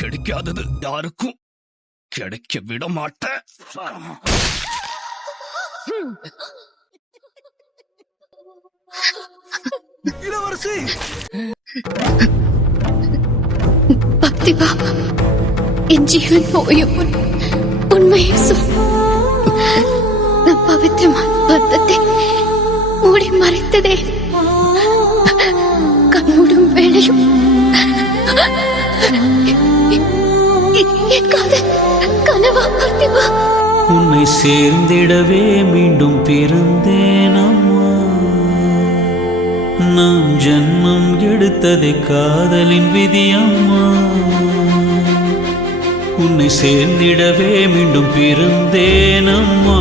கிடைக்காதது யாருக்கும் கிடைக்க விட மாட்டேன். இளவரசி பக்திவா, என் ஜீவன் போயும் உண்மையை சொல். நம் பவித்திரமான பந்தத்தை மூடி மறைத்ததே கண்மூடும் வேளையும் என் காதல் கனவா பக்திவா? உன்னை சேர்ந்திடவே மீண்டும் பிறந்தேன் அம்மா. நாம் ஜன்மம் எடுத்ததை காதலின் விதி அம்மா. உன்னை சேர்ந்திடவே மீண்டும் பிறந்தேன் அம்மா.